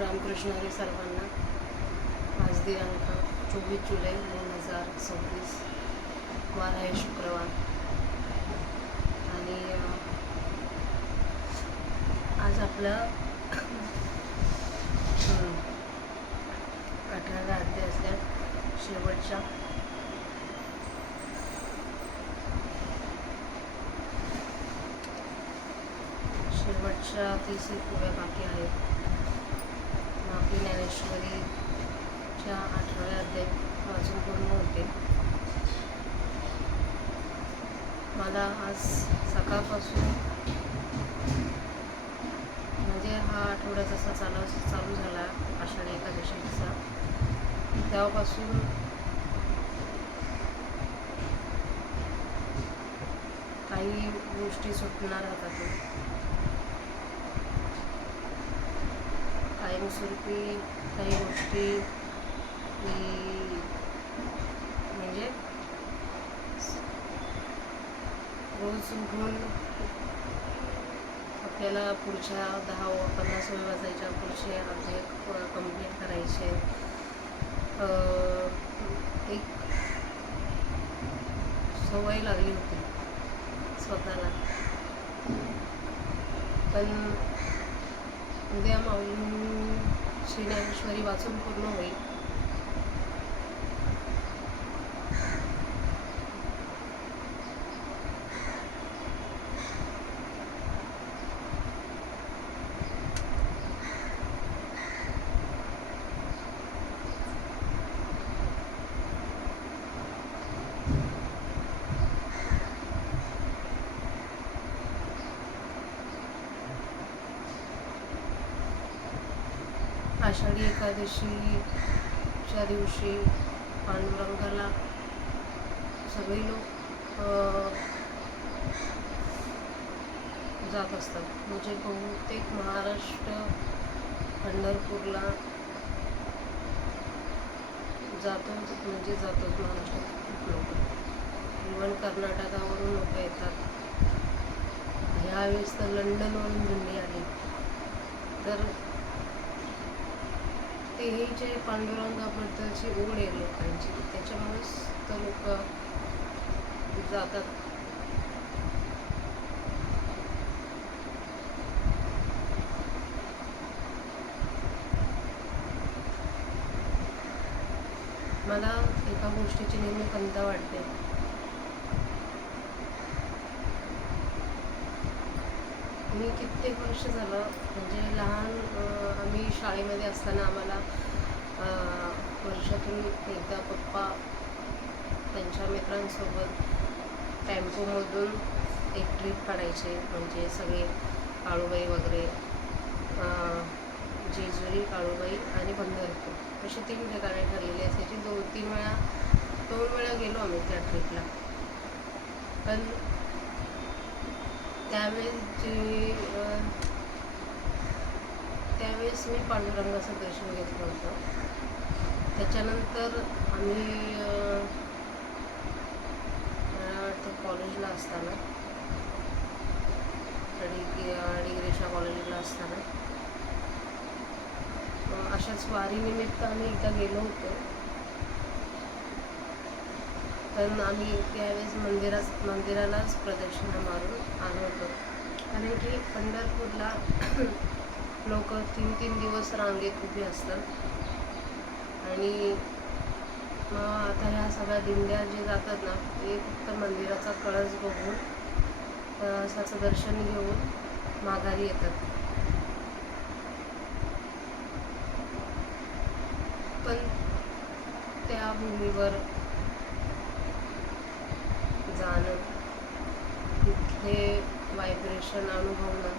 रामकृष्ण हरी सर्वांना. आज दिनांक 24 जुलै 2026, वार आहे शुक्रवार. आणि आज आपलं 18व्या अध्यायातल्या शेवटच्या शेवटच्या 30 ओव्या बाकी आहेत. आपली ज्ञानेश्वरीच्या 18व्या अध्याय वाचून पूर्ण होते. मला आज सकाळपासून म्हणजे हा आठवडा जसा चालू झाला आषाढी एकादशीचा, तेव्हापासून काही गोष्टी सुटणार हातातून. कायमस्वरूपी काही गोष्टी म्हणजे रोज उठून आपल्याला पुढच्या 10-50 वाजायच्या पुढचे अध्याय कंप्लीट करायचे. एक सवय लागली होती स्वतःला. पण उद्या माऊलींची ज्ञानेश्वरी वाचून पूर्ण होईल. आषाढी एकादशीच्या दिवशी पांडुरंगाला सगळे लोक जात असतात. म्हणजे बहुतेक महाराष्ट्र पंढरपूरला जातोच महाराष्ट्रात खूप लोक. इव्हन कर्नाटकावरून लोक येतात. ह्यावेळेस तर लंडनवरून दिंडी आली. तर तेही जे पांडुरंगाबद्दलची ओढ आहे लोकांची, त्याच्यामुळेच तर लोक जातात. मला एका गोष्टीची नेहमी खंत वाटते. मी कित्येक वर्ष झालं, म्हणजे लहान आम्ही शाळेमध्ये असताना आम्हाला वर्षातून एकदा पप्पा त्यांच्या मित्रांसोबत टेम्पोमधून एक ट्रिप काढायचे. म्हणजे सगळे काळूबाई वगैरे, जेजुरी, काळूबाई आणि पंढरपूर अशी 3 ठिकाणे ठरलेली असायची. 2 वेळा गेलो आम्ही त्या ट्रिपला. पण त्यावेळेस मी पांडुरंगाचं दर्शन घेतलं होतं. त्याच्यानंतर आम्ही कॉलेजला असताना, डिग्रीच्या कॉलेजला असताना अशाच वारीनिमित्त आम्ही एकदा गेलो होतो. पण आम्ही त्यावेळेस मंदिरालाच प्रदक्षिणा मारून आलो होतो. कारण की पंढरपूरला लोक 3 दिवस रांगेत उभी असतात. आणि आता ह्या सगळ्या दिंड्या जे जातात ना, ते फक्त मंदिराचा कळस बघून त्याचं दर्शन घेऊन माघारी येतात. पण त्या भूमीवर जाणं, तिथले व्हायब्रेशन अनुभवणं,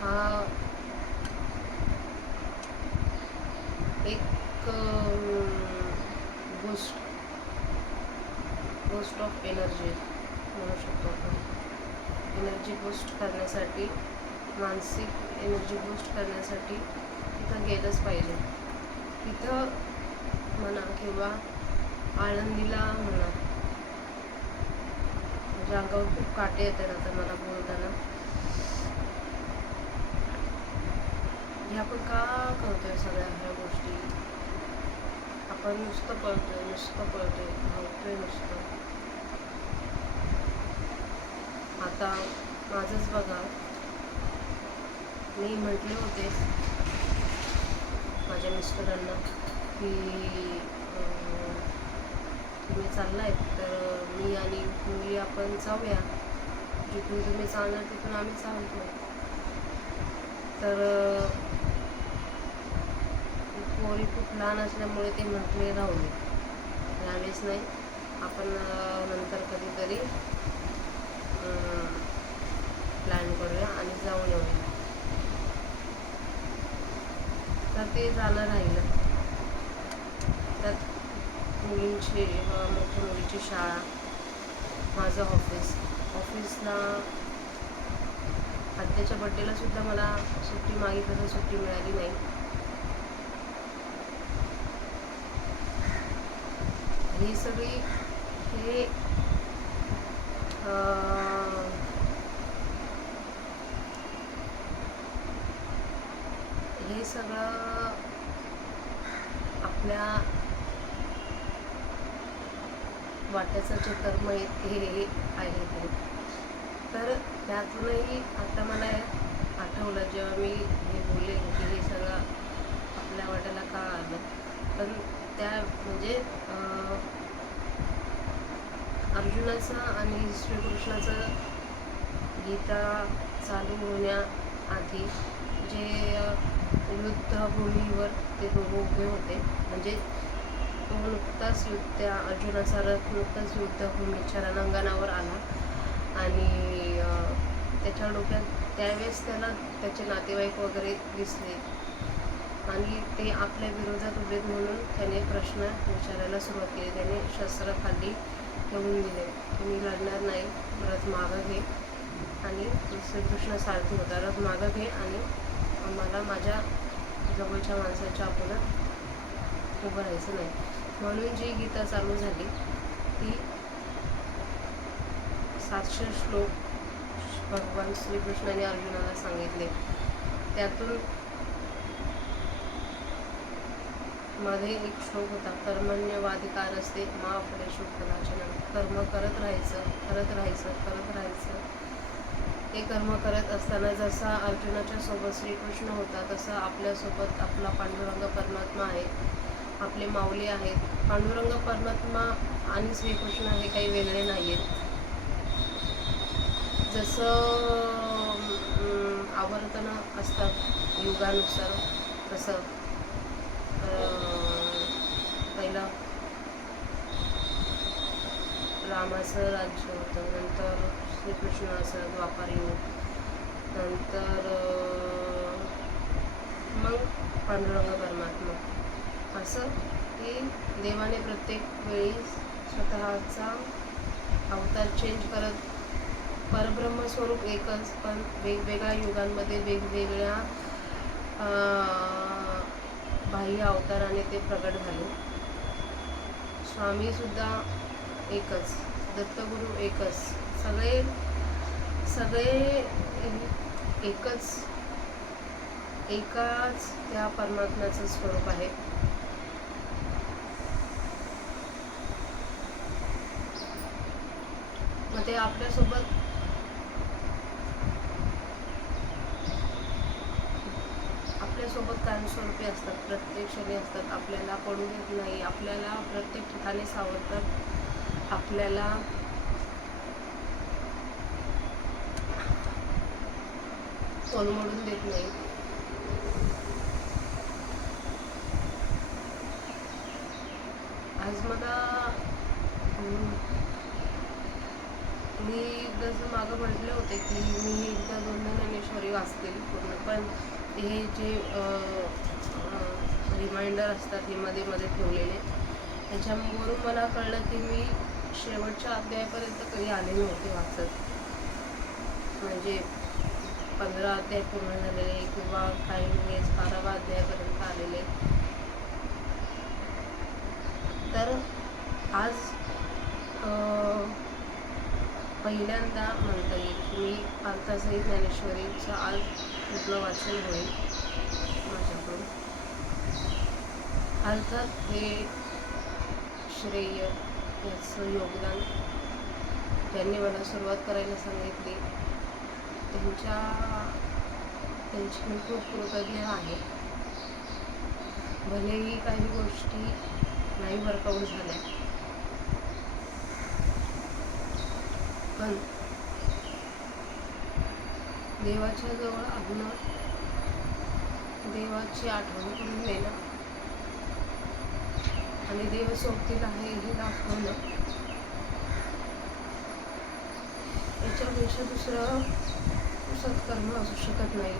हा एक बूस्ट ऑफ एनर्जी म्हणू शकतो आपण. एनर्जी बूस्ट करण्यासाठी, मानसिक एनर्जी बूस्ट करण्यासाठी तिथं गेलंच पाहिजे. तिथं म्हणा किंवा आळंदीला म्हणा, म्हणजे अंगावर खूप काटे येतात आता मला बोलताना. हे आपण का करतोय सगळ्या ह्या गोष्टी? आपण नुसतं पळतोय धावतोय नुसतं. आता माझंच बघा, मी म्हटले होते माझ्या मिस्टरांना की तुम्ही चाललाय तर मी आणि मुली आपण जाऊया, जिथून तुम्ही चालणार तिथून आम्ही चालतो. तर पोरी खूप लहान असल्यामुळे ते म्हटले राहू दे, यावेळेस नाही, आपण नंतर कधीतरी प्लॅन करूया आणि जाऊन येऊया. तर ते जाणं राहिलं. त्यात मुलींची मोठ्या मुलीची शाळा, माझं ऑफिसला आत्याच्या बड्डेला सुद्धा मला सुट्टी मागितली तर सुट्टी मिळाली नाही. ही सगळी हे सगळं आपल्या वाट्याचं जे कर्म हे आहे ते. तर त्यातूनही आता मला आठवलं जेव्हा मी हे बोलले की हे सगळं आपल्या वाट्याला का आलं. पण त्या म्हणजे अर्जुनाचं आणि श्रीकृष्णाचं गीता चालू होण्याआधी जे युद्धभूमीवर ते दोघं उभे होते, म्हणजे तो नुकताच त्या अर्जुनाचा रथ नुकताच युद्धभूमीच्या रणांगणावर आला आणि त्याच्या डोक्यात त्यावेळेस त्याला त्याचे नातेवाईक वगैरे दिसले आणि ते आपल्या विरोधात उभे म्हणून त्याने प्रश्न विचारायला सुरुवात केली. त्याने शस्त्र खाली ठेवून दिले, तुम्ही लढणार नाही, रथ मागं घे. आणि श्रीकृष्ण सारथी होता, रथ मागं घे आणि मला माझ्या जवळच्या माणसाच्या अपोजिट उभं राहायचं नाही. म्हणून जी गीता चालू झाली ती 700 श्लोक भगवान श्रीकृष्णाने अर्जुनाला सांगितले. त्यातून मध्ये एक श्लोक होता, कर्मण्यवाधिकार असते मा फलेषु कदाचन. कर्म करत राहायचं. ते कर्म करत असताना जसा अर्जुनाच्या सोबत श्रीकृष्ण होता तसा आपल्यासोबत आपला पांडुरंग परमात्मा आहे, आपले माऊली आहेत. पांडुरंग परमात्मा आणि श्रीकृष्ण हे काही वेगळे नाही आहेत. जसं आवर्तनं असतात युगानुसार तसं पहिलं रामाचं राज्य होतं, नंतर श्रीकृष्णाचं द्वापार युग, नंतर मग पांडुरंग परमात्मा. असं की देवाने प्रत्येक वेळी स्वतःचा अवतार चेंज करत, परब्रह्मस्वरूप एकच पण वेगवेगळ्या युगांमध्ये वेगवेगळ्या बाह्य अवताराने ते प्रगट झाले. स्वामीसुद्धा एकच, दत्तगुरू एकच, सगळे एकाच त्या परमात्म्याचं स्वरूप आहे. मग ते आपल्यासोबत कायमस्वरूपी असतात, प्रत्येक क्षणी असतात, आपल्याला पडू देत नाही, आपल्याला प्रत्येक ठिकाणी सावरतात, आपल्याला कोलमडून देत नाही. आज मला मी जसं मागं म्हटले होते की मी एकदा 2 ज्ञानेश्वरी वाचलेली पूर्ण, पण हे जे रिमाइंडर असतात हे मध्ये ठेवलेले, त्याच्यावरून मला कळलं की मी शेवटच्या अध्यायापर्यंत कधी आले नव्हते वाचत. म्हणजे 15 अध्याय पूर्ण झालेले किंवा काही वेळेस 12वा अध्यायापर्यंत आलेले. तर आज पहिल्यांदा म्हणता येईल की मी अर्थसहित ज्ञानेश्वरीचं आज पूर्ण वाचन होईल. माझ्याकडून. अर्थात हे श्रेय याचं योगदान त्यांनी मला सुरुवात करायला सांगितली, त्यांची मी खूप कृतज्ञ आहे. भलेही काही गोष्टी नाही वर्कआउट झाल्या, पण देवाच्या जवळ आणणं, देवाची आठवण करून देणं आणि देव सोबतीला आहे हे दाखवणं, याच्यापेक्षा दुसरं सत्कर्म असू शकत नाही.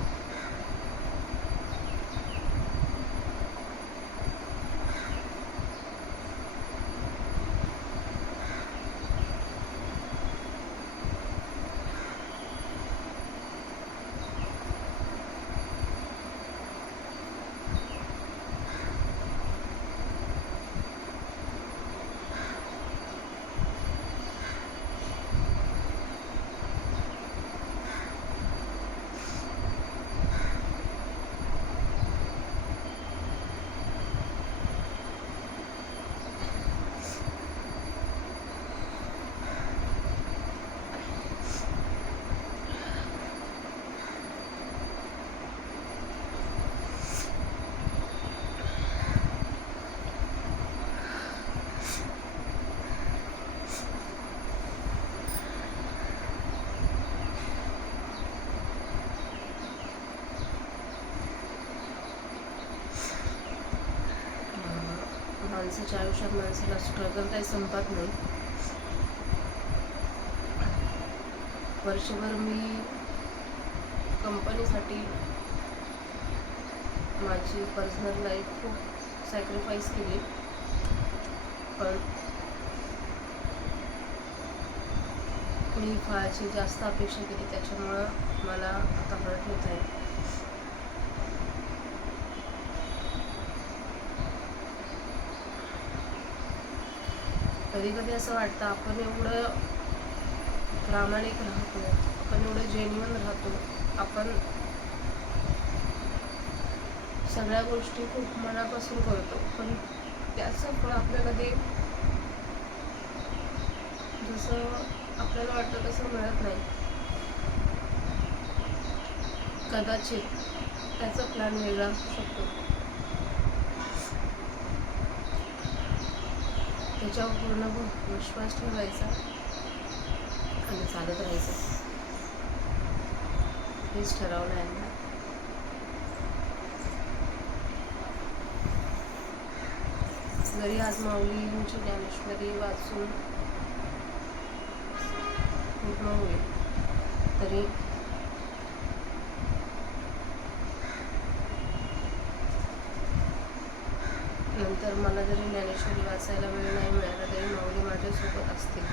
माणसाच्या आयुष्यात माणसाला स्ट्रगल काही संपत नाही. वर्षभर मी कंपनीसाठी माझी पर्सनल लाईफ खूप सॅक्रिफाईस केली, पण मी फळाची जास्त अपेक्षा केली, त्याच्यामुळं मला आता हर्ट होत आहे. कधी कधी असं वाटतं आपण एवढं प्रामाणिक राहतो, आपण एवढं जेन्युइन राहतो, आपण सगळ्या गोष्टी खूप मनापासून करतो, पण त्याचं फळ आपल्याला ते जसं आपल्याला वाटतं तसं मिळत नाही. कदाचित त्याचा प्लॅन वेगळा असू शकतो, त्याच्यावर पूर्ण विश्वास ठेवायचा आणि चालत राहायचं, हेच ठरवलं आहे ना. जरी आज माऊलींची ज्ञानेश्वरी वाचून पूर्ण होईल, तरी नंतर मला जरी ज्ञानेश्वरी वाचायला वेळ नाही मिळाला तरी माऊली माझ्यासोबत असतील.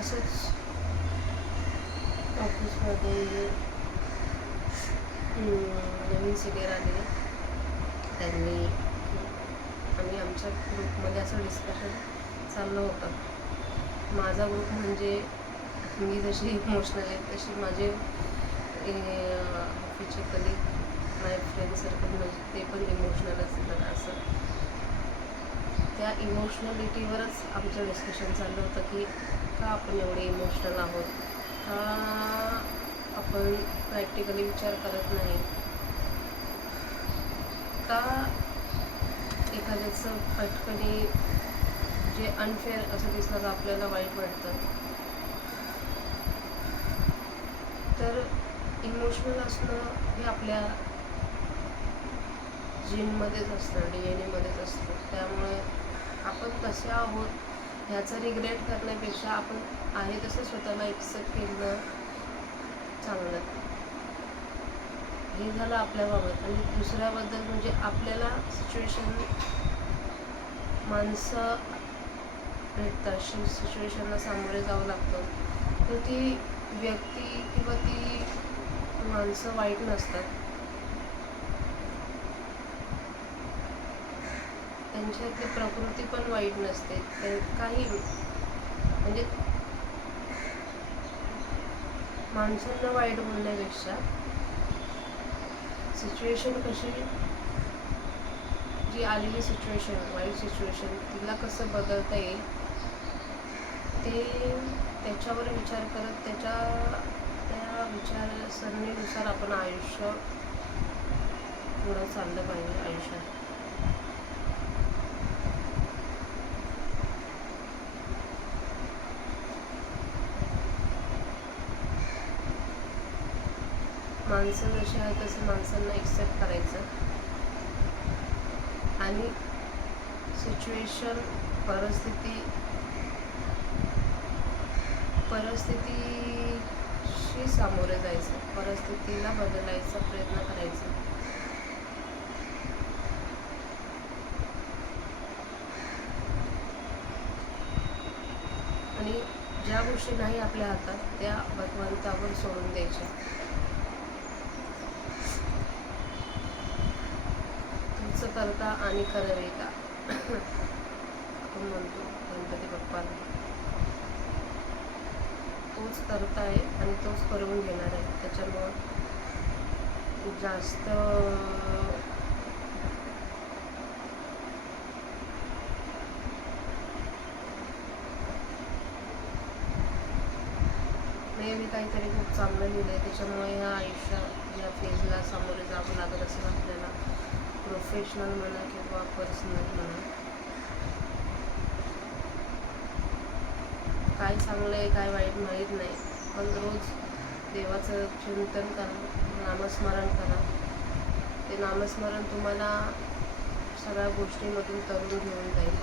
असंच ऑफिसमध्ये नवीन सिनियर आले, त्यांनी आणि आमच्या ग्रुपमध्ये असं डिस्कशन चाललं होतं. माझा ग्रुप म्हणजे मी जशी इमोशनल आहे तशी माझे ऑफिसचे कलीग, माझे फ्रेंड सर्कल म्हणजे ते पण इमोशनल असतात. असं त्या इमोशनलिटीवरच आमचं डिस्कशन चाललं होतं की का आपण एवढे इमोशनल आहोत, का आपण प्रॅक्टिकली विचार करत नाही, का एखाद्याचं पटकनी जे अनफेअर असं दिसलं तर आपल्याला वाईट वाटतं. तर इमोशनल असणं हे आपल्या जीनमध्येच असतं, DNA मध्येच असतं. त्यामुळे आपण कसे आहोत ह्याचा रिग्रेट करण्यापेक्षा आपण आहे तसं स्वतःला एक्सेप्ट केलं चांगलं. हे झालं आपल्याबाबत. आणि दुसऱ्याबद्दल म्हणजे आपल्याला सिच्युएशन, माणसं भेटतात, सिच्युएशनला सामोरे जावं लागतं. तर ती व्यक्ती किंवा ती माणसं वाईट नसतात, त्यांच्यातली प्रकृती पण वाईट नसते. ते काही म्हणजे माणसांना वाईट बोलण्यापेक्षा सिच्युएशन कशी, जी आलेली सिच्युएशन, वाईट सिच्युएशन, तिला कसं बदलता येईल ते त्याच्यावर विचार करत त्या विचारसरणीनुसार आपण आयुष्य पुढं चाललं पाहिजे आयुष्यात. माणसं जशी आहे तसं माणसांना एक्सेप्ट करायचं आणि सिच्युएशन, परिस्थितीशी सामोरे जायचं, परिस्थितीला बदलायचा प्रयत्न करायचा. आणि ज्या गोष्टी नाही आपल्या हातात त्या भगवंतावर सोडून द्यायच्या. तुमचं करता आणि करवेता आपण म्हणतो गणपती बाप्पाला, तोच करता आहे आणि तोच करून घेणार आहे. त्याच्यामुळं जास्त मी काहीतरी खूप चांगलं लिहिलं आहे, त्याच्यामुळे ह्या आयुष्यात या फेजला सामोरे जावं लागत असेल आपल्याला, प्रोफेशनल म्हणा किंवा पर्सनल म्हणा. काय चांगलं आहे काय वाईट माहीत नाही, पण रोज देवाचं चिंतन करा, नामस्मरण करा. ते नामस्मरण तुम्हाला सगळ्या गोष्टींमधून तरुण घेऊन जाईल.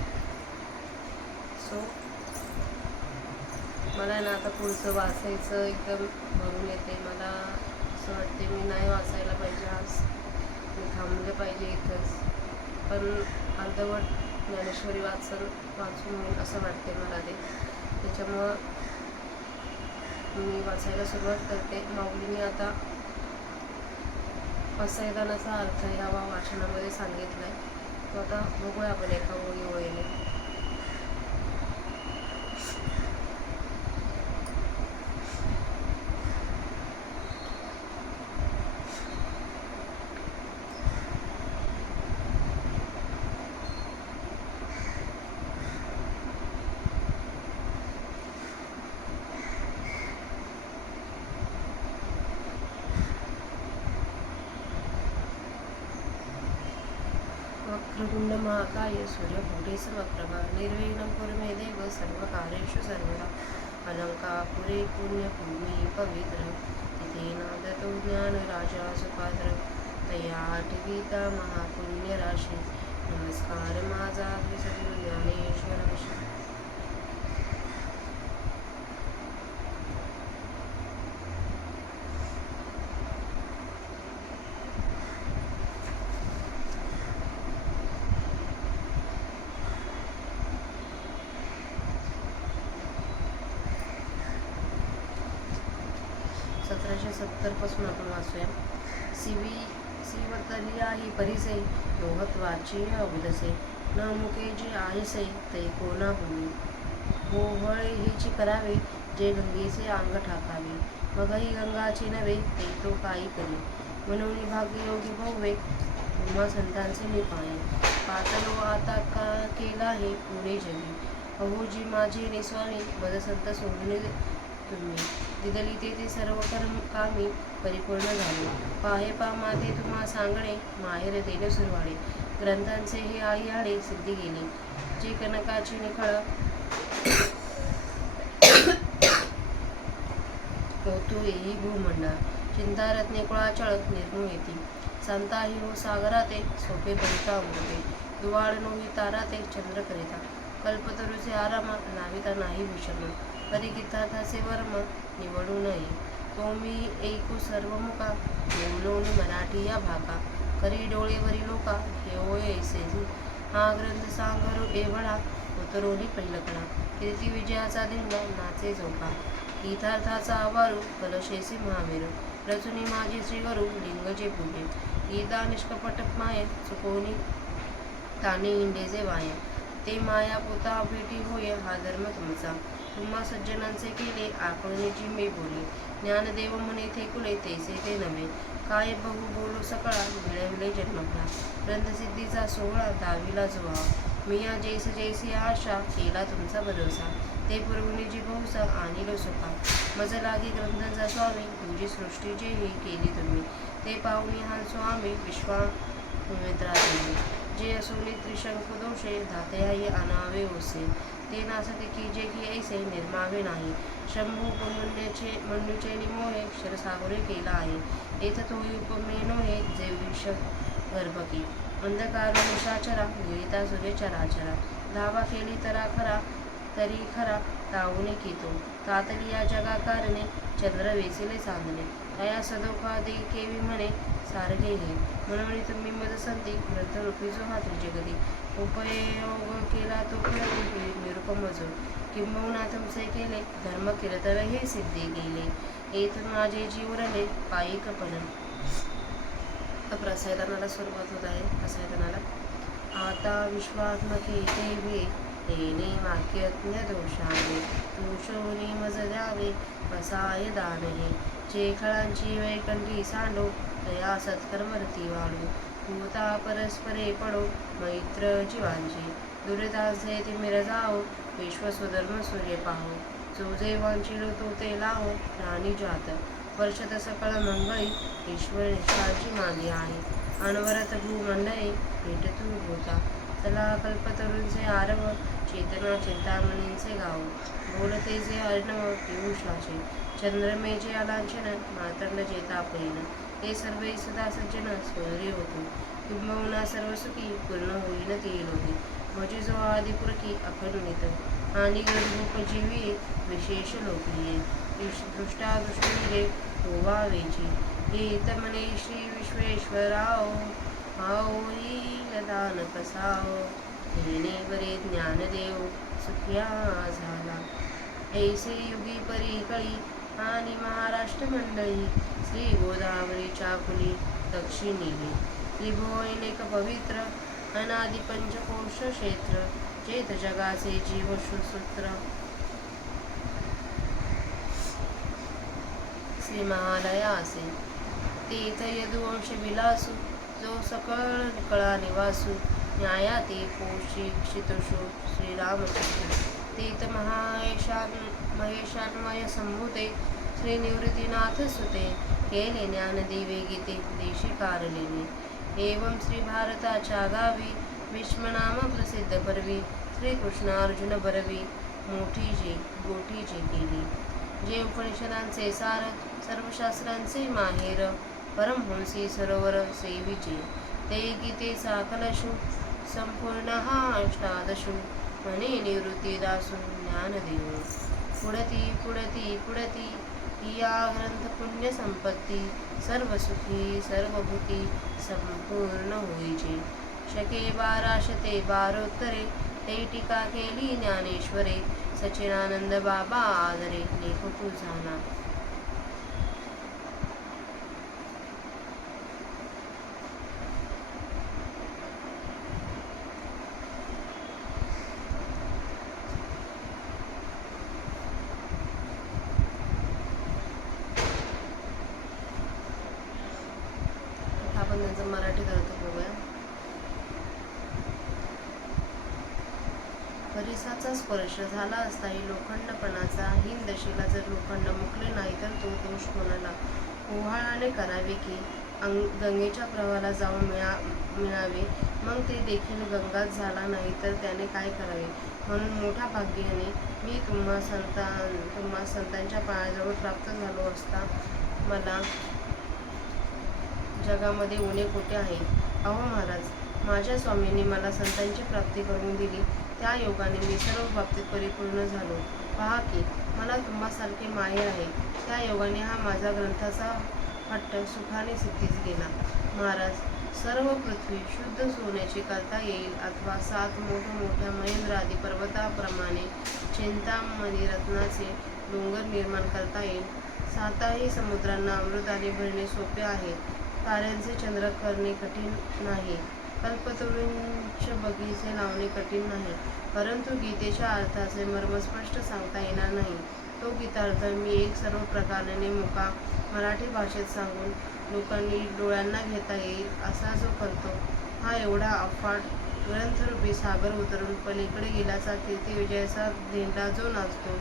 सो मला ना आता पुढचं वाचायचं एकदम भरून येते. मला असं वाटते मी नाही वाचायला पाहिजे आज, मी थांबलं पाहिजे इथंच, पण अर्धवट ज्ञानेश्वरी वाचून होईल असं वाटते मला ते. त्याच्यामुळं मी वाचायला सुरुवात करते. माऊलींनी आता असैदानाचा अर्थ ह्या वाचनामध्ये सांगितला आहे, तो आता बघूया आपण एका ओळीने. 'वक्रतुंड महाकाय सूर्यकोटि समप्रभा निर्विघ्नं कुरु मे देव सर्वकार्येषु सर्वदा अलंकापुरे पुण्यभूमी पवित्र तिथे नादतो ज्ञानराजा सुपात्र तया आठवीता महापुण्यराशी नमस्कार माझा सद्गुरू ज्ञानेश्वराशी. पासून आपण वाचूया. सीवतलिया ही परिसे लोहत्वाचे अवधसे न मुके जे आहेसे ते कोणा भूमी होहळे हिची करावे जे गंगेचे अंग ठाकावे मगही गंगाची नव्हे ते तो काही करी म्हणून भाग्ययोगी भोगवे उमा संतांचे निपाये पातलो आता का केला हे पुणे जगी अहो जी माझे निस्वामी मदसंत सोडून तुम्ही दिदली ते सर्व कर्म कामी परिपूर्ण झाले पाहे पा माते तुम्हा सांगणे माहेर देण सुरवाळे ग्रंथांचे हे आई आळे सिद्धी गेले जे कनकाची निखळ कौतु येई भूमंडळ चिंतारत्ने कुळाचळ निर्मू येती सांताही हो सागराते सोपे बलिता अमृते दुवाळनो ही ताराते चंद्र करिता कल्पतरुचे आराम नाविता नाही विषम परिगीताचे वर्म निवडू नये तो मी ऐकू सर्व मुका, बोलून मराठी या भाका, करी डोळेवरी लोका, हे होय ऐसेजी. हा ग्रंथ सांगरू एवढा, उतरोली पैलकडा, कीर्ती विजयाचा झेंडा नाचे झोका. गीतार्थाचा आवारू, कलशेसी महामेरू, रचुनी माझी श्रीगुरु लिंगजे पूजे. गीता निष्कपट माये, चुकोनी ताने इंडेजे वाया. ते माया पोता भेटी होय, हा धर्म तुमचा. तुम्हा सज्जनांचे केले, आकळणीची मी बोले. ज्ञानदेव म्हणे थेकुले, तैसे ते नव्हे. काय बहु बोलू सकळा, मिळविले जन्मफळा. ग्रंथसिद्धीचा सोहळा, दाविला जुळावा. मिया जैस जैसी आशा, केला तुमचा भरोसा. ते पुरवणी जी बहुसा, आणिलो सुखा. मज लागी ग्रंथांचा स्वामी, तुझी सृष्टी जे ही केली तुम्ही. ते पाहुणी हा स्वामी, विश्वामित्रादेवी. जे असोनी त्रिशंकु दोषे, धातयाही अनावे ओसे. ते नासते की जे की ऐसे निर्मावे नाही. शंभू मनुचे निमोहे, क्षरसागरे केला आहे. येथ तोही उपमे नोहे, जे विष गर्भकी. अंधकारो निशाचरा, गिळिता सूर्य चराचरा. धावा केली तरा खरा, तरी खरा तावुनी कीतो. तातली या जगा कारणे, चंद्र वेसिले चांदणे. तया सदोखा दे केवी म्हणे, सारखे हे. म्हणून तुम्ही मदसंती, ग्रंथरूपी जो हा त्रिजगती. उपयोग केला तो फळती, निरुपम जो. किंबहुना तुमचे केले, धर्म कीर्तन हे सिद्धी गेले. येत माझे जीवरले, पायिक पण. प्रसायदानाला सुरुवात होत आहे. प्रसायदानाला आता विश्वात्मके देवे, येणे वाक्यज्ञ दोषावे. दोषोनी मज द्यावे, बसाय दानहे. जे खळांची वैकंठी सांडो, तया सत्कर्मरती वाढो. भूता परस्परे पडो, मैत्र जीवांची. दुरिताचे तिमिर जाओ, विश्वस्वधर्म सूर्य पाहो. जो जे वांछिलो तो ते लाहो, राणी जात. वर्षत सकळ मंगळी, ईश्वर निष्ठाची मांदी आहे. अनवरत भूमंडळे, भेटतू होता. चला कल्पतरूंचे आरव, चेतना चिंतामणींचे गाव. बोलते जे अर्णव पियुषाचे, चंद्रमेचे अलांछन, मातंड जेता प्रेम. ते सर्वे सदा सज्जन, सोदरी होतो. किंबहुना सर्व सुखी, पूर्ण होईन ते लोभी. म्हणजे जो आदिपुरकी अखंडित, आणि गर्भोपजीवी विशेष लोकप्रिय. दृष्टादृष्टीले होवावेची. हेत म्हणे श्री विश्वेश्वराव, होईल दान कसाव. येणे बरे ज्ञानदेव, सुखिया झाला. ऐसे युगी परी कळी, आणि महाराष्ट्र मंडळी. श्री गोदावरीच्या फुली, दक्षिणेली. त्रिभुवनेक पवित्र, अनादि पंचकोश क्षेत्र. चेत जगाचे जीवसूत्र. श्री महालयासे, तेथ यदुवंश विलासू. जो सकळ कळा निवासू, न्यायाते पोषिक्षितोषु. श्रीरामचंद्र तेथ महेशान्मय संभूते. श्री निवृत्तीनाथ सुते, केले ज्ञानदेवे गीते, देशी कारलेले. एवं श्री भारताच्या गावी, विश्वनाम प्रसिद्ध परवी. श्रीकृष्ण अर्जुन बरवी, मोठी जे केली. जे उपनिषदांचे सार, सर्व शास्त्रांचे माहेर. परमहंसी सरोवर सेविचे, ते गीतेचा कलशू. संपूर्ण हा अष्टादशू, म्हणे निवृत्ती दासू ज्ञानदेव. पुढती पुढती पुढती, या ग्रंथ पुण्य संपत्ती. सर्व सुखी सर्वभूती, संपूर्ण होईचे. शके 1212 ते टीका केली ज्ञानेश्वरे. सच्चिदानंद बाबा आदरे, लेख तुझा. आपण त्यांचा मराठीत अर्थ बघूया. परिसाचा स्पर्श झाला असताही लोखंडपणाचा. हिंद दशेला जर लोखंड मुकले नाही तर तो दोष कोणाला. ओहाळाने करावे की गंगेच्या प्रवाहाला जाऊन मिळावे. मग ते देखील गंगाच झाला नाही तर त्याने काय करावे. म्हणून मोठ्या भाग्याने मी तुम्हा संतांच्या पायाजवळ प्राप्त झालो असता. मला जगामध्ये उणे कोठे आहे. अहो महाराज, माझ्या स्वामींनी मला संतांची प्राप्ती करून दिली. त्या योगाने मी सर्व बाबतीत परिपूर्ण झालो. पहा की मला तुम्हासारखे माहेर आहे. त्या योगाने हा माझा ग्रंथाचा हट्ट सुखाने सिद्धीस गेला. महाराज, सर्व पृथ्वी शुद्ध सोन्याची करता येईल अथवा 7 मोठमोठ्या महेंद्रादी पर्वताप्रमाणे चिंतामणी रत्नाचे डोंगर निर्माण करता येईल. 7ही समुद्रांना अमृताने भरणे सोपे आहे. ताऱ्यांचे चंद्र करणे कठीण नाही. कल्पतरूंचे बगीचे लावणे कठीण नाही. परंतु गीतेच्या अर्थाचे मर्म स्पष्ट सांगता येणार नाही. तो गीतार्थ मी एक सर्व प्रकाराने मुका मराठी भाषेत सांगून लोकांनी डोळ्यांना घेता येईल असा जो करतो, हा एवढा अफाट ग्रंथरूपी सागर उतरून पलीकडे गेल्याचा कीर्तिविजयाचा धेंडा जो नाचतो,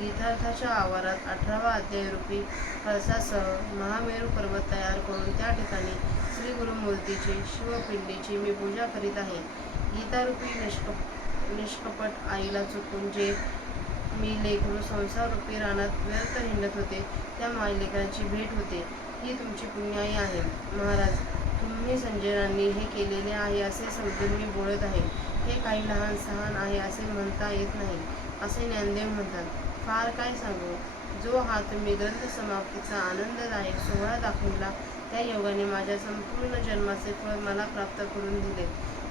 गीतार्थाच्या आवारात 18वा अध्यायरूपी कळसासह महामेरू पर्वत तयार करून त्या ठिकाणी श्री गुरुमूर्तीची शिवपिंडीची मी पूजा करीत आहे. गीतारूपी निष्कपट आईला चुकून जे मी लेकरू संसाररूपी रानात व्यर्थ हिंडत होते, त्या मायलेकरांची भेट होते. ही तुमची पुण्याई आहे. महाराज, तुम्ही संजयरांनी हे केलेले आहे असे समजून मी बोलत आहे. हे काही लहान सहान आहे असे म्हणता येत नाही, असे ज्ञानदेव म्हणतात. फार काय सांगू. जो हा तुम्ही ग्रंथसमाप्तीचा आनंददायक सोहळा दाखविला, त्या योगाने माझ्या संपूर्ण जन्माचे फळ मला प्राप्त करून दिले.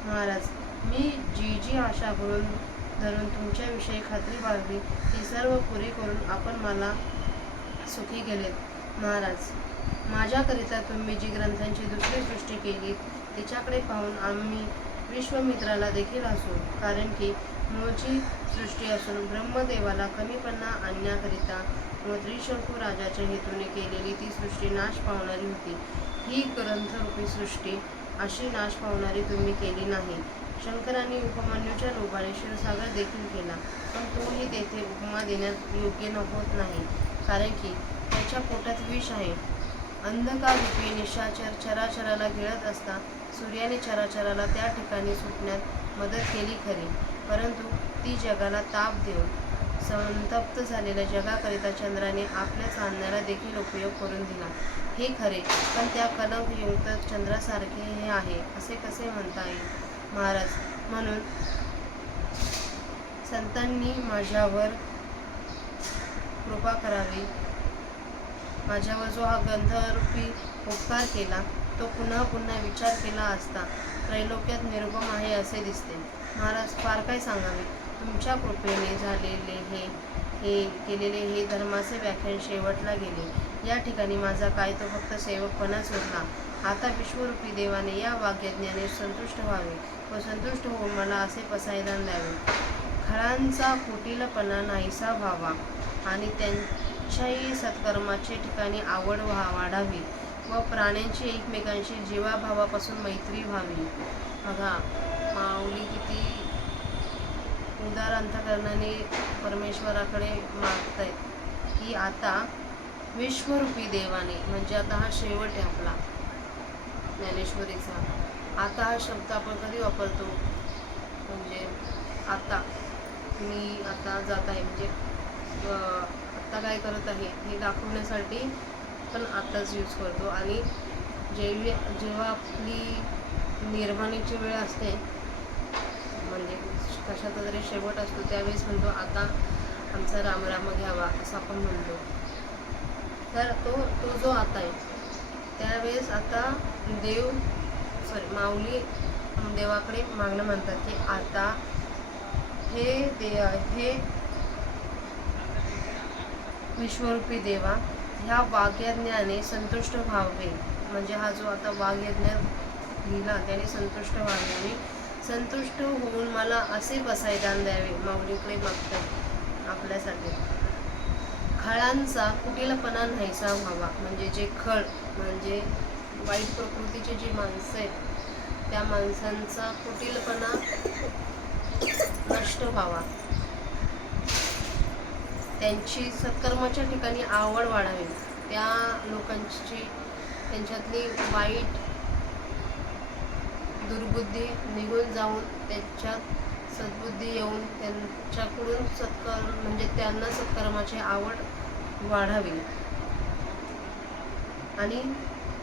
महाराज, मी जी जी आशा करून धरून तुमच्याविषयी खात्री बाळगली, ती सर्व पुरी करून आपण मला सुखी केलेत. महाराज, माझ्याकरिता तुम्ही जी ग्रंथांची दुसरी सृष्टी केली, तिच्याकडे पाहून आम्ही विश्वामित्राला देखील हसू. कारण की मूळची सृष्टी असून ब्रह्मदेवाला कमीपणा आणण्याकरिता व त्रिशंकू राजाच्या हेतूने केलेली ती सृष्टी नाश पावणारी होती. ही ग्रंथरूपी सृष्टी अशी नाश पावणारी तुम्ही केली नाही. शंकरांनी उपमन्यूच्या लोभाने क्षीरसागर देखील केला, पण तोही तेथे उपमा देण्यात योग्य होत नाही. कारण की त्याच्या पोटात विष आहे. अंधकाररूपी निशाचर चराचराला गिळत असता सूर्याने चराचराला त्या ठिकाणी सुटण्यात मदत केली खरी, परंतु ती जगाला ताप देऊन संतप्त झालेल्या जगाकरिता चंद्राने आपल्या चांदण्याला देखील उपयोग करून दिला. हे खरे, पण त्या कलंकयुक्त चंद्रासारखे हे आहे असे कसे म्हणता येईल. महाराज, म्हणून संतांनी माझ्यावर कृपा करावी. माझ्यावर जो हा ग्रंथरूपी उपकार केला, तो पुन्हा पुन्हा विचार केला असता त्रैलोक्यात निरुपम आहे असे दिसते. महाराज, फार काय सांगावे. तुमच्या कृपेने झालेले हे केलेले हे धर्माचे व्याख्यान शेवटला गेले. या ठिकाणी माझा काय तो फक्त सेवकपणाच उरला. आता विश्वरूपी देवाने या वाग्यज्ञाने संतुष्ट व्हावे व संतुष्ट होऊन मला असे पसायदान द्यावे. खळांचा कुटीलपणा नाहीसा व्हावा आणि त्यांच्याही सत्कर्माचे ठिकाणी आवड वाढावी व प्राण्यांची एकमेकांशी जीवाभावापासून मैत्री व्हावी. बघा, माऊली किती उदार अंतःकरणाने परमेश्वराकडे मागतायत की आता विश्वरूपी देवाने, म्हणजे आता हा शेवट आहे आपला ज्ञानेश्वरीचा. आता हा शब्द आपण कधी वापरतो, म्हणजे आता मी आता जात आहे, म्हणजे आत्ता काय करत आहे हे दाखवण्यासाठी पण आत्ताच यूज करतो. आणि जेव्हा आपली निर्वाणीची वेळ असते, म्हणजे कशाचा तरी शेवट असतो, त्यावेळेस म्हणतो आता आमचा रामराम घ्यावा असं आपण म्हणतो. तर तो जो आता आहे, त्यावेळेस आता माऊली देवाकडे मागणं म्हणतात की आता हे विश्वरूपी देवा, ह्या वाग्यज्ञाने संतुष्ट व्हावे. म्हणजे हा जो आता वाग्यज्ञ लिहिला त्याने संतुष्ट व्हावे आणि संतुष्ट होऊन मला असे पसायदान द्यावे. माऊलीकडे मागतात आपल्यासाठी. खळांचा कुटीलपणा नाहीसा व्हावा, म्हणजे जे खळ म्हणजे वाईट प्रकृतीचे जी माणसं आहेत, त्या माणसांचा कुटीलपणा नष्ट व्हावा. त्यांची सत्कर्माच्या ठिकाणी आवड वाढावी. त्या लोकांची त्यांच्यातली वाईट दुर्बुद्धी निघून जाऊन त्यांच्यात सद्बुद्धी येऊन त्यांच्याकडून म्हणजे त्यांना सत्कर्माची आवड वाढावी आणि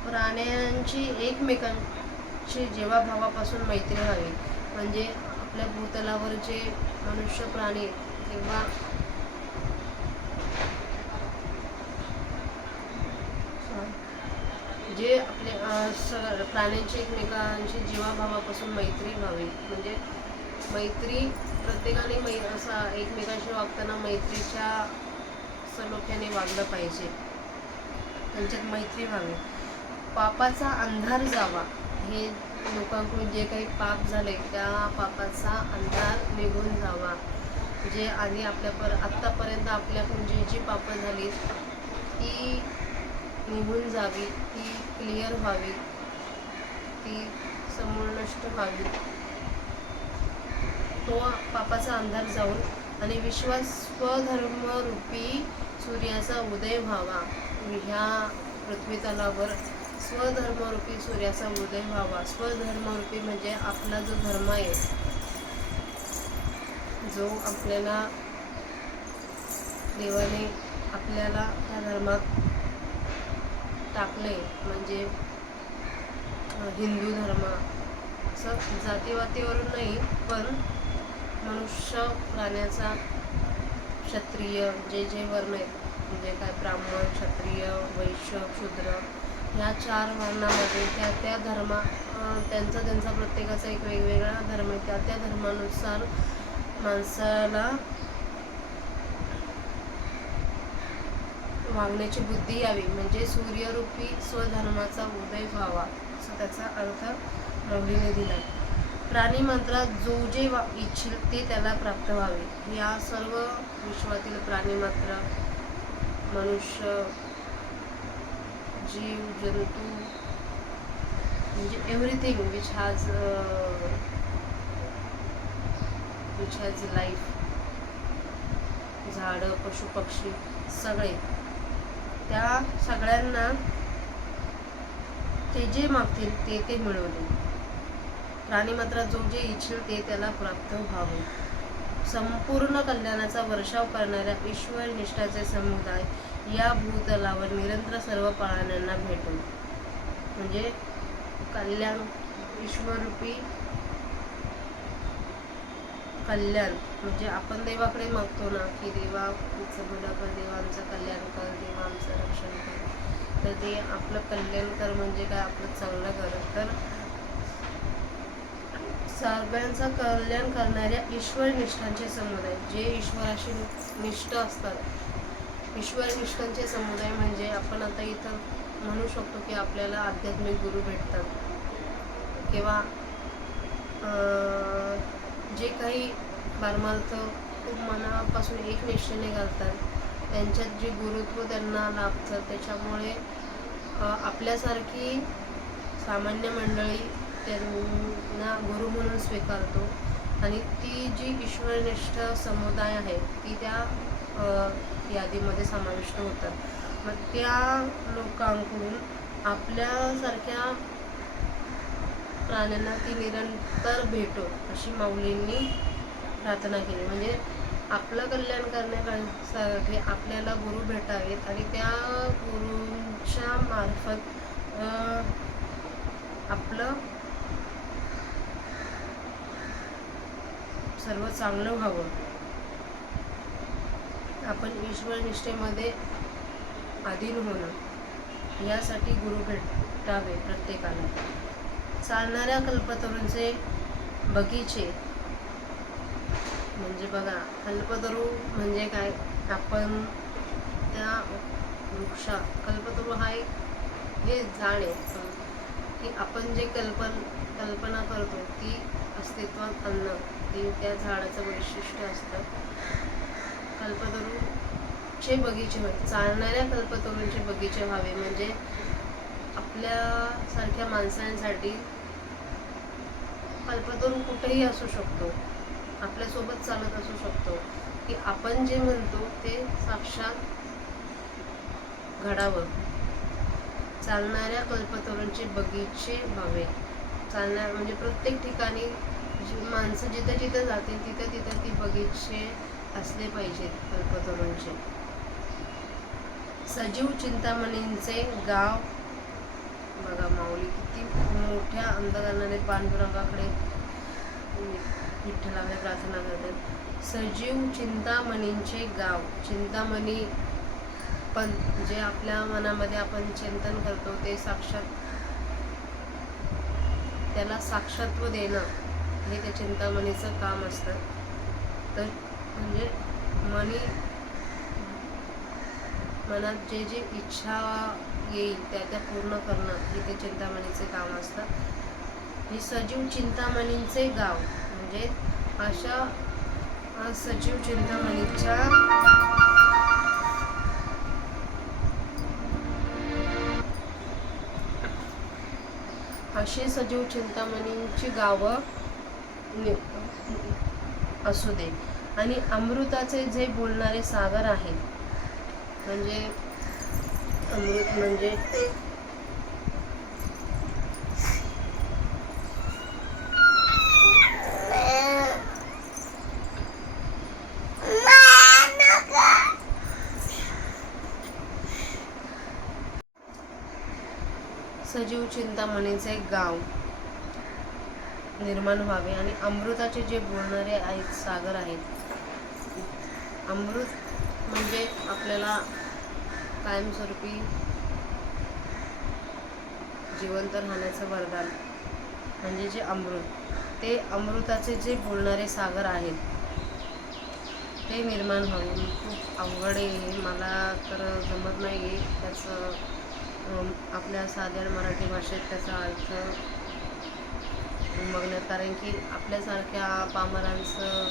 प्राण्यांची एकमेकांची जीवाभावापासून मैत्री व्हावी. म्हणजे आपल्या भूतलावर जे मनुष्य प्राणी किंवा जे आपले प्राण्यांची एकमेकांशी जीवाभावापासून मैत्री व्हावी. म्हणजे मैत्री प्रत्येकाने असा एकमेकांशी वागताना मैत्रीच्या सलोख्याने वागलं पाहिजे, त्यांच्यात मैत्री व्हावी. पापाचा अंधार जावा, हे लोकांकडून जे काही पाप झाले त्या पापाचा अंधार निघून जावा. जे आधी आत्तापर्यंत आपल्याकडून जी पापं झाली ती निघून जावी, ती क्लिअर व्हावी, ती समूळ नष्ट व्हावी. तो पापाचा अंधार जाऊन आणि स्वधर्मरूपी सूर्याचा उदय व्हावा. ह्या पृथ्वी तलावर स्वधर्मरूपी सूर्याचा उदय व्हावा. स्वधर्मरूपी म्हणजे आपला जो धर्म आहे, जो आपल्याला देवाने आपल्याला त्या धर्मात टाकले, म्हणजे हिंदू धर्म. असं जातीवातीवरून नाही, पण मनुष्य प्राण्याचा, क्षत्रिय जे जे वर्ण आहेत, म्हणजे काय ब्राह्मण, क्षत्रिय, वैश्य, शूद्र, ह्या 4 वर्णामध्ये त्या धर्मा त्यांचा प्रत्येकाचा एक वेगवेगळा धर्म आहे. त्या धर्मानुसार माणसाला वागण्याची बुद्धी यावी. म्हणजे सूर्यरूपी स्वधर्माचा उदय व्हावा, असं त्याचा अर्थ माऊलीने दिला. प्राणी मात्रात जो जे इच्छिल ते त्याला प्राप्त व्हावे. या सर्व विश्वातील प्राणी मात्र, मनुष्य, जीव, जंतू, म्हणजे एव्हरीथिंग विच हॅज लाईफ, झाडं, पशु पक्षी, सगळे, त्या सगळ्यांना ते जे मागतील ते मिळवले. प्राणीमात्रात जो जे इच्छिल ते त्याला प्राप्त व्हावे. संपूर्ण कल्याणाचा वर्षाव करणाऱ्या ईश्वर निष्ठाचे समुदाय या भूतलावर निरंतर सर्व प्राण्यांना भेटून. म्हणजे कल्याण, ईश्वरूपी कल्याण, म्हणजे आपण देवाकडे मागतो ना की देवा भलं कर, देवा आमचं कल्याण कर, देवा आमचं रक्षण कर. तर ते आपलं कल्याण कर म्हणजे काय, आपलं चांगलं कर. तर सगळ्यांचं कल्याण करणाऱ्या ईश्वर निष्ठांचे समुदाय, जे ईश्वराशी निष्ठ असतात, ईश्वर निष्ठांचे समुदाय म्हणजे आपण आता इथं म्हणू शकतो की आपल्याला आध्यात्मिक गुरु भेटतात, किंवा जे काही परमार्थ खूप मनापासून एक निष्ठेने घालतात, त्यांच्यात जे गुरुत्व त्यांना लाभतं. त्याच्यामुळे आपल्यासारखी सामान्य मंडळी त्यांना गुरु म्हणून स्वीकारतो. आणि ती जी ईश्वरनिष्ठ समुदाय आहे ती त्या यादीमध्ये समाविष्ट होतात. मग त्या लोकांकडून आपल्यासारख्या प्राण्यांना ती निरंतर भेटो अशी माऊलींनी प्रार्थना केली. म्हणजे आपलं कल्याण करण्यासाठी आपल्याला गुरु भेटावेत आणि त्या गुरूंच्या मार्फत आपलं सर्व चांगलं व्हावं. आपण ईश्वर निष्ठेमध्ये अधीन होणं, यासाठी गुरु भेटावे प्रत्येकाला. चालणाऱ्या कल्पतरूंचे बगीचे, म्हणजे बघा कल्पतरू म्हणजे काय, आपण त्या कल्पतरू हा एक हे झाड आहे की आपण जे कल्पना करतो ती अस्तित्वात आणणं, ते त्या झाडाचं वैशिष्ट्य असतं. कल्पतरूचे बगीचे व्हावे, चालणाऱ्या कल्पतरूंचे बगीचे व्हावे. म्हणजे आपल्यासारख्या माणसांसाठी कल्पतरू कुठेही असू शकतो, आपल्यासोबत चालत असू शकतो, की आपण जे म्हणतो ते साक्षात घडावं. चालणाऱ्या कल्पतरूंचे बगीचे व्हावे. म्हणजे प्रत्येक ठिकाणी माणसं जिथं जिथं जातील तिथं ती बगीचे असले पाहिजेत कल्पतरूंचे. सजीव चिंतामणींचे गाव, बघा माऊली किती मोठ्या अंधकाराने पांडुरंगाकडे विठ्ठलाकडे प्रार्थना करतात. सजीव चिंतामणींचे गाव. चिंतामणी पण जे आपल्या मनामध्ये आपण चिंतन करतो ते त्याला साक्षात्व देणं हे त्या चिंतामणीचं काम असतं. तर म्हणजे मनात जे इच्छा येईल त्या पूर्ण करणं हे ते चिंतामणीचे काम असतं. हे सजीव चिंतामणींचे गाव म्हणजे अशा सजीव चिंतामणीच्या असे सजीव चिंतामणींची गावं असू दे. आणि अमृताचे जे बोलणारे सागर आहेत, म्हणजे अमृत म्हणजे सजीव चिंतामणीचे गाव निर्माण व्हावे आणि अमृताचे जे बोलणारे आहेत सागर आहेत. अमृत म्हणजे आपल्याला कायमस्वरूपी जिवंत राहण्याचं वरदान म्हणजे जे अमृत, ते अमृताचे जे बोलणारे सागर आहेत ते निर्माण व्हावे. खूप अवघड आहे, मला तर जमत नाही आहे त्याचं आपल्या साध्या मराठी भाषेत त्याचा अर्थ बघण्यात, कारण की आपल्यासारख्या पामरांचं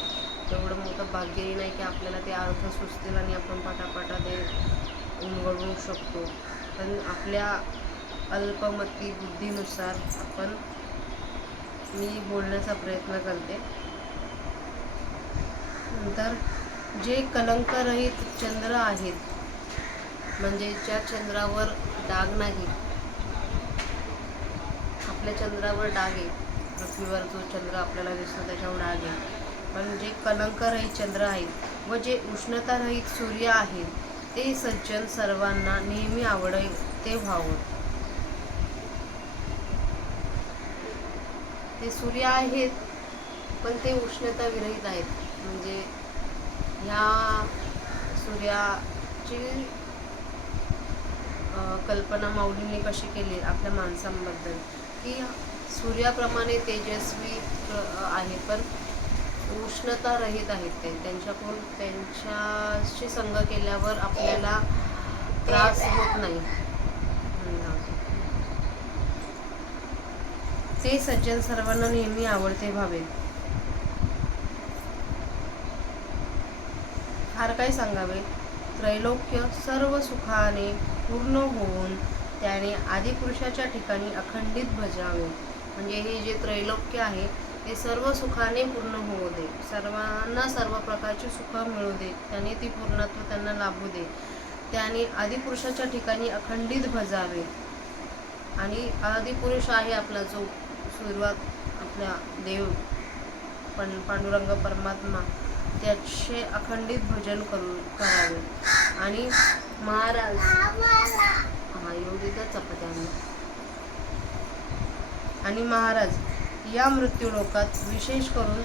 एवढं मोठं भाग्यही नाही की आपल्याला ते अर्थ सुचतील आणि आपण पाठापाठा ते उलगडू शकतो. पण आपल्या अल्पमती बुद्धीनुसार मी बोलण्याचा प्रयत्न करते. नंतर जे कलंकरहित चंद्र आहेत, म्हणजे ज्या चंद्रावर डाग नाही, आपल्या चंद्रावर डाग आहे, पृथ्वीवर जो चंद्र आपल्याला दिसतो त्याच्यावर डाग आहे, पण जे कलंकरहित चंद्र आहेत व जे उष्णतारहित सूर्य आहेत ते सज्जन सर्वांना नेहमी आवडे ते व्हावं. ते सूर्य आहेत पण ते उष्णता विरहित आहेत. म्हणजे ह्या सूर्याची कल्पना माऊलींनी कशी केली आपल्या माणसांबद्दल, की सूर्याप्रमाणे तेजस्वी आहे पण उष्णता रहित आहेत. त्यांच्याशी संग केल्यावर आपल्याला त्रास होत नाही. ते सज्जन सर्वांना नेहमी आवडते व्हावेत. फार काय सांगावे. त्रैलोक्य सर्व सुखाने पूर्ण होऊन त्याने आदिपुरुषाच्या ठिकाणी अखंडित भजावे. म्हणजे हे जे त्रैलोक्य आहे ते सर्व सुखाने पूर्ण होऊ दे, सर्वांना सर्व प्रकारची सुख मिळू दे, त्याने ती पूर्णत्व त्यांना लाभू दे. त्याने आदिपुरुषाच्या ठिकाणी अखंडित भजावे. आणि आदिपुरुष आहे आपला जो सुरुवात आपल्या देव पांडुरंग परमात्मा, त्याचे अखंडित भजन करावे. आणि महाराज आणि महाराज या मृत्यूलोकात विशेष करून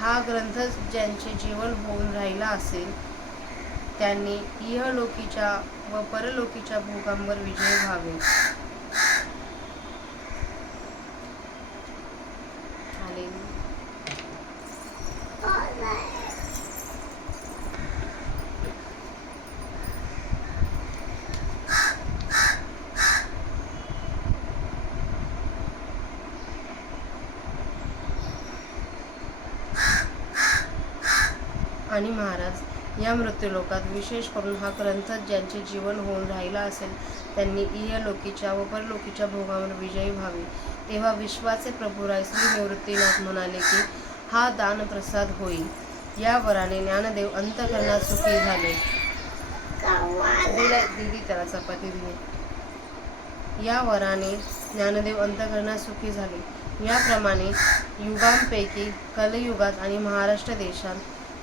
हा ग्रंथ ज्यांचे जीवन होऊन राहिला असेल त्यांनी इहलोकीच्या व परलोकीच्या भोगांवर विजय व्हावे. आणि महाराज या मृत्यूलोकात विशेष करून हा ग्रंथ ज्यांचे जीवन होऊन राहिला असेल त्यांनी इहलोकीच्या व परलोकीच्या भोगावर विजयी व्हावे. तेव्हा विश्वाचे प्रभुराय श्री निवृत्तीनाथ म्हणाले की हा दानप्रसाद होईल. या वराने ज्ञानदेव अंतःकरणात सुखी झाले. त्याला चपाती दिली. या वराने ज्ञानदेव अंतःकरणात सुखी झाले. याप्रमाणे युगांपैकी कलयुगात आणि महाराष्ट्र देशात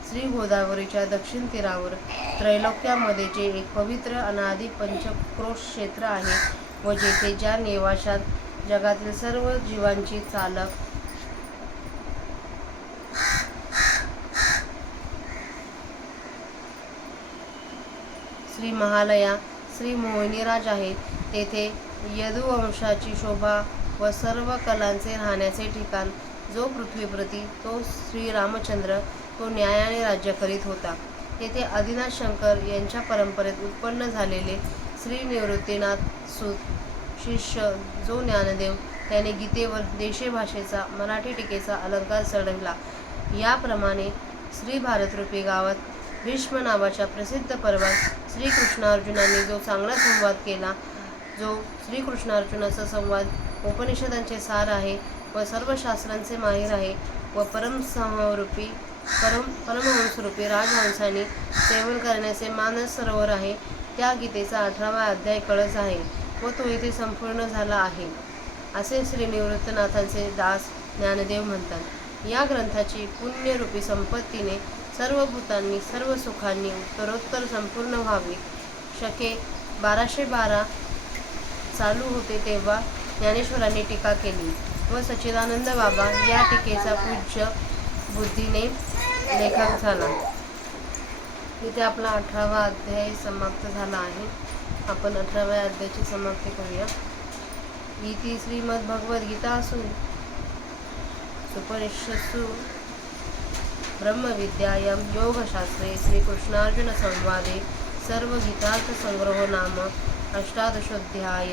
श्री गोदावरीच्या दक्षिण तीरावर त्रैलोक्यामध्ये जे एक पवित्र अनादि पंचक्रोश क्षेत्र आहे व जेथे ज्या निवासात जगातील सर्व जीवांची चालक श्री महालया, श्री मोहिनीराज आहे. तेथे यदुवंशाची शोभा व सर्व कलांचे राहण्याचे ठिकाण. जो पृथ्वीप्रती तो श्रीरामचंद्र, तो न्यायाने राज्य करीत होता. तेथे आदिनाथ शंकर यांच्या परंपरेत उत्पन्न झालेले श्री निवृत्तीनाथ सूत शिष्य जो ज्ञानदेव, त्याने गीतेवर देशी भाषेचा मराठी टीकेचा अलंकार चढवला. याप्रमाणे श्री भारतरूपी गावात भीष्म नावाच्या प्रसिद्ध पर्वात श्रीकृष्णार्जुनांनी जो चांगला संवाद केला, जो श्रीकृष्णार्जुनाचा संवाद उपनिषदांचे सार आहे व सर्व शास्त्रांचे माहीर आहे व परमहंसरूपी राजहंसांनी सेवन करण्याचे मानस सरोवर आहे, त्या गीतेचा 18वा अध्याय कळस आहे व तो इथे संपूर्ण झाला आहे, असे श्री निवृत्तनाथांचे दास ज्ञानदेव म्हणतात. या ग्रंथाची पुण्यरूपी संपत्तीने सर्व भूतांनी सर्व सुखांनी उत्तरोत्तर संपूर्ण व्हावे. शके 1212 चालू होते तेव्हा ज्ञानेश्वरांनी टीका केली व सच्चिदानंद बाबा या टीकेचा पूज्य बुद्धीने लेखक झाला. इथे आपला 18वा अध्याय समाप्त झाला आहे. आपण 18व्या अध्यायाची समाप्ती करूया. इति श्रीमद्भगवद्गीतासु उपनिषत्सु ब्रह्मविद्यायां योगशास्त्रे श्रीकृष्णार्जुनसंवादे सर्वगीतार्थसंग्रहो नाम 18ोऽध्याय.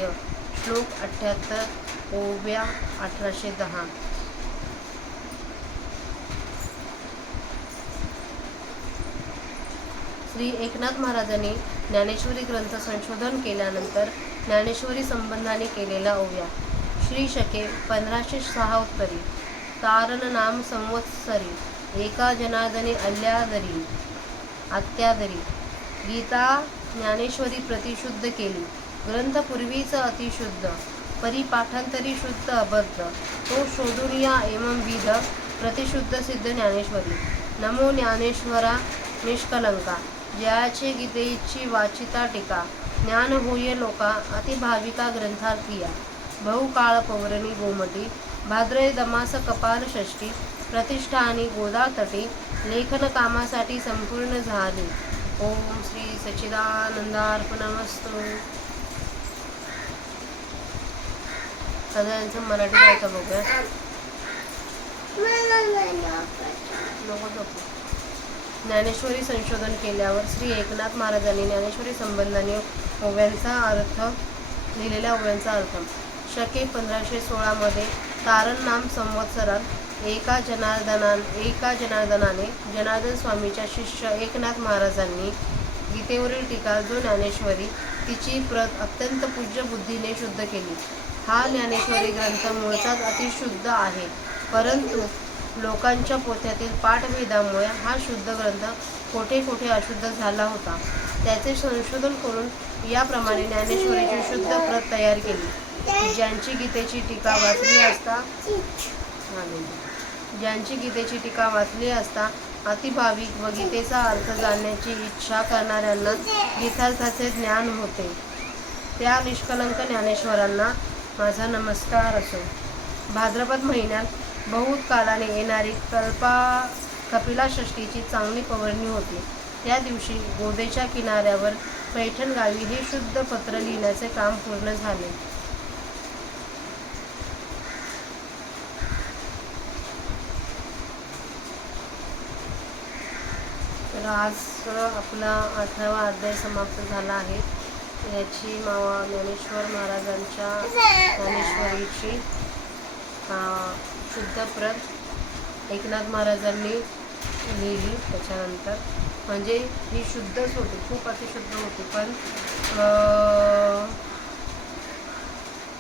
श्लोक 78 ओव्या 1810. श्री एकनाथ महाराजांनी ज्ञानेश्वरी ग्रंथ संशोधन केल्यानंतर ज्ञानेश्वरी संबंधाने केलेला ओव्या. श्री शके 1506 उत्तरी. तारण नाम संवत्सरी एका जनार्दनी अत्यादरी गीता ज्ञानेश्वरी प्रतिशुद्ध केली. ग्रंथ पूर्वीच अतिशुद्ध परिपाठांतरी शुद्ध अबद्ध तो शोधून या एवंविध प्रतिशुद्ध सिद्ध ज्ञानेश्वरी. नमो ज्ञानेश्वरा निष्कलंका जयाचे गीतेची वाचिता टीका. ज्ञान होय लोका अतिभाविका ग्रंथार्थिया. बहुकाळ पौर्णी गोमटी भाद्रय दमास कपाल षष्टी प्रतिष्ठा आणि गोदा तटी लेखन कामासाठी संपूर्ण झाले. ओम श्री सच्चिदानंदार्पणमस्तु. सगळ्यांचं मराठी वाचायचं बघूया. ज्ञानेश्वरी संशोधन केल्यावर श्री एकनाथ महाराजांनी ज्ञानेश्वरी संबंधाने लिहिलेल्या ओव्यांचा अर्थ. शके 1516 मध्ये तारण नाम संवत्सरात एका जनार्दनाने जनार्दन स्वामीच्या शिष्य एकनाथ महाराजांनी गीतेवरील टीका जो ज्ञानेश्वरी तिची प्रत अत्यंत पूज्य बुद्धीने शुद्ध केली. हा ज्ञानेश्वरी ग्रंथ मूळचाच अतिशुद्ध आहे, परंतु लोकांच्या पोथ्यातील पाठभेदामुळे हा शुद्ध ग्रंथ कोठे कोठे अशुद्ध झाला होता. त्याचे संशोधन करून याप्रमाणे ज्ञानेश्वरीची शुद्ध प्रत तयार केली. ज्यांची गीतेची टीका वाचली असता अतिभाविक व गीतेचा अर्थ जाणण्याची इच्छा करणाऱ्यांना गीतार्थाचे ज्ञान होते, त्या निष्कलंक ज्ञानेश्वरांना माझा नमस्कार असो. भाद्रपद महिन्यात बहुत कालाने येणारी कपिला षष्टीची चांगली पौर्णी होती. त्या दिवशी गोदेच्या किनाऱ्यावर पैठण गावी हे शुद्ध पत्र लिहिण्याचे काम पूर्ण झाले. तर आज आपला 18वा अध्याय समाप्त झाला आहे. याची ज्ञानेश्वर महाराजांच्या ज्ञानेश्वरीची शुद्ध प्रत एकनाथ महाराजांनी लिहिली. त्याच्यानंतर म्हणजे ही शुद्धच होती, खूप अतिशुद्ध होती, पण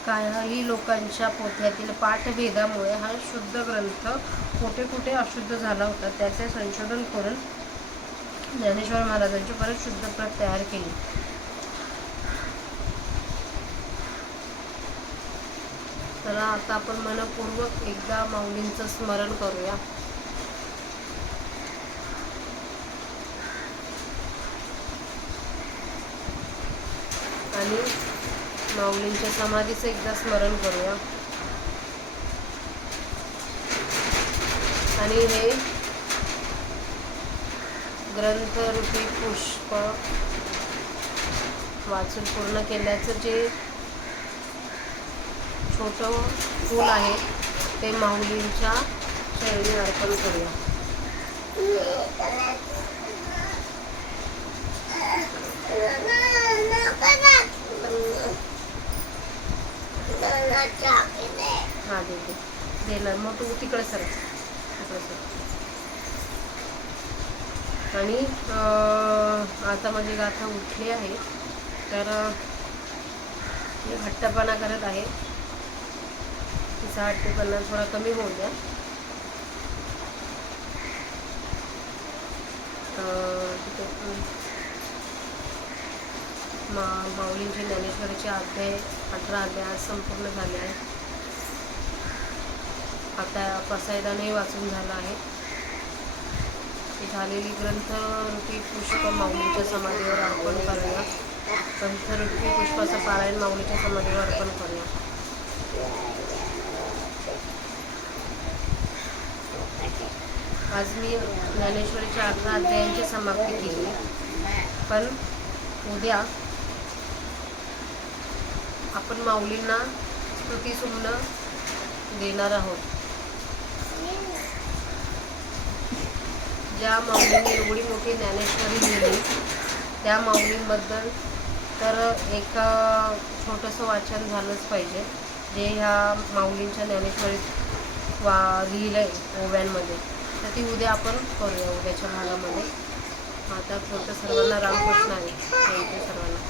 काही लोकांच्या पोथ्यातील पाठभेदामुळे हा शुद्ध ग्रंथ कुठे कुठे अशुद्ध झाला होता. त्याचे संशोधन करून ज्ञानेश्वर महाराजांची परत शुद्ध प्रत तयार केली. तर आता आपण मनपूर्वक एकदा माऊलींचं स्मरण करूया. आणि माऊलींच्या समाधीचं एकदा स्मरण करूया. आणि हे ग्रंथरूपी पुष्प वाचून पूर्ण केल्याचं जे छोटं फूल आहे ते माऊलींच्या चरणी अर्पण करूया. हा देते देणार. मग तू तिकडे सर आणि आता माझी गाथा उठली आहे तर मी हट्टपणा करत आहे. तिचा हट्टपणा थोडा कमी होऊ द्या. माऊलींचे ज्ञानेश्वरीचे 18 अध्याय संपूर्ण झाले आहेत. आता पसायदानही वाचून झाला आहे. झालेली ग्रंथरूपी पुष्प माऊलीच्या समाधीवर अर्पण करूया. ग्रंथरूपी पुष्पाचं पारायण माऊलीच्या समाधीवर अर्पण करूया. आज मी ज्ञानेश्वरीच्या 18 अध्यायांची समाप्ती केली, पण उद्या आपण माऊलींना स्तुतिसुमन देणार आहोत. ज्या माऊलींनी एवढी मोठी ज्ञानेश्वरी लिहिली त्या माऊलींबद्दल तर एक छोटंसं वाचन झालंच पाहिजे, जे ह्या माऊलींच्या ज्ञानेश्वरीत लिहिलं आहे ओव्यांमध्ये. तर ती उद्या आपण करूया उद्याच्या भागामध्ये. आता छोटं सर्वांना रामकृष्ण आहे. थँक्यू सर्वांना.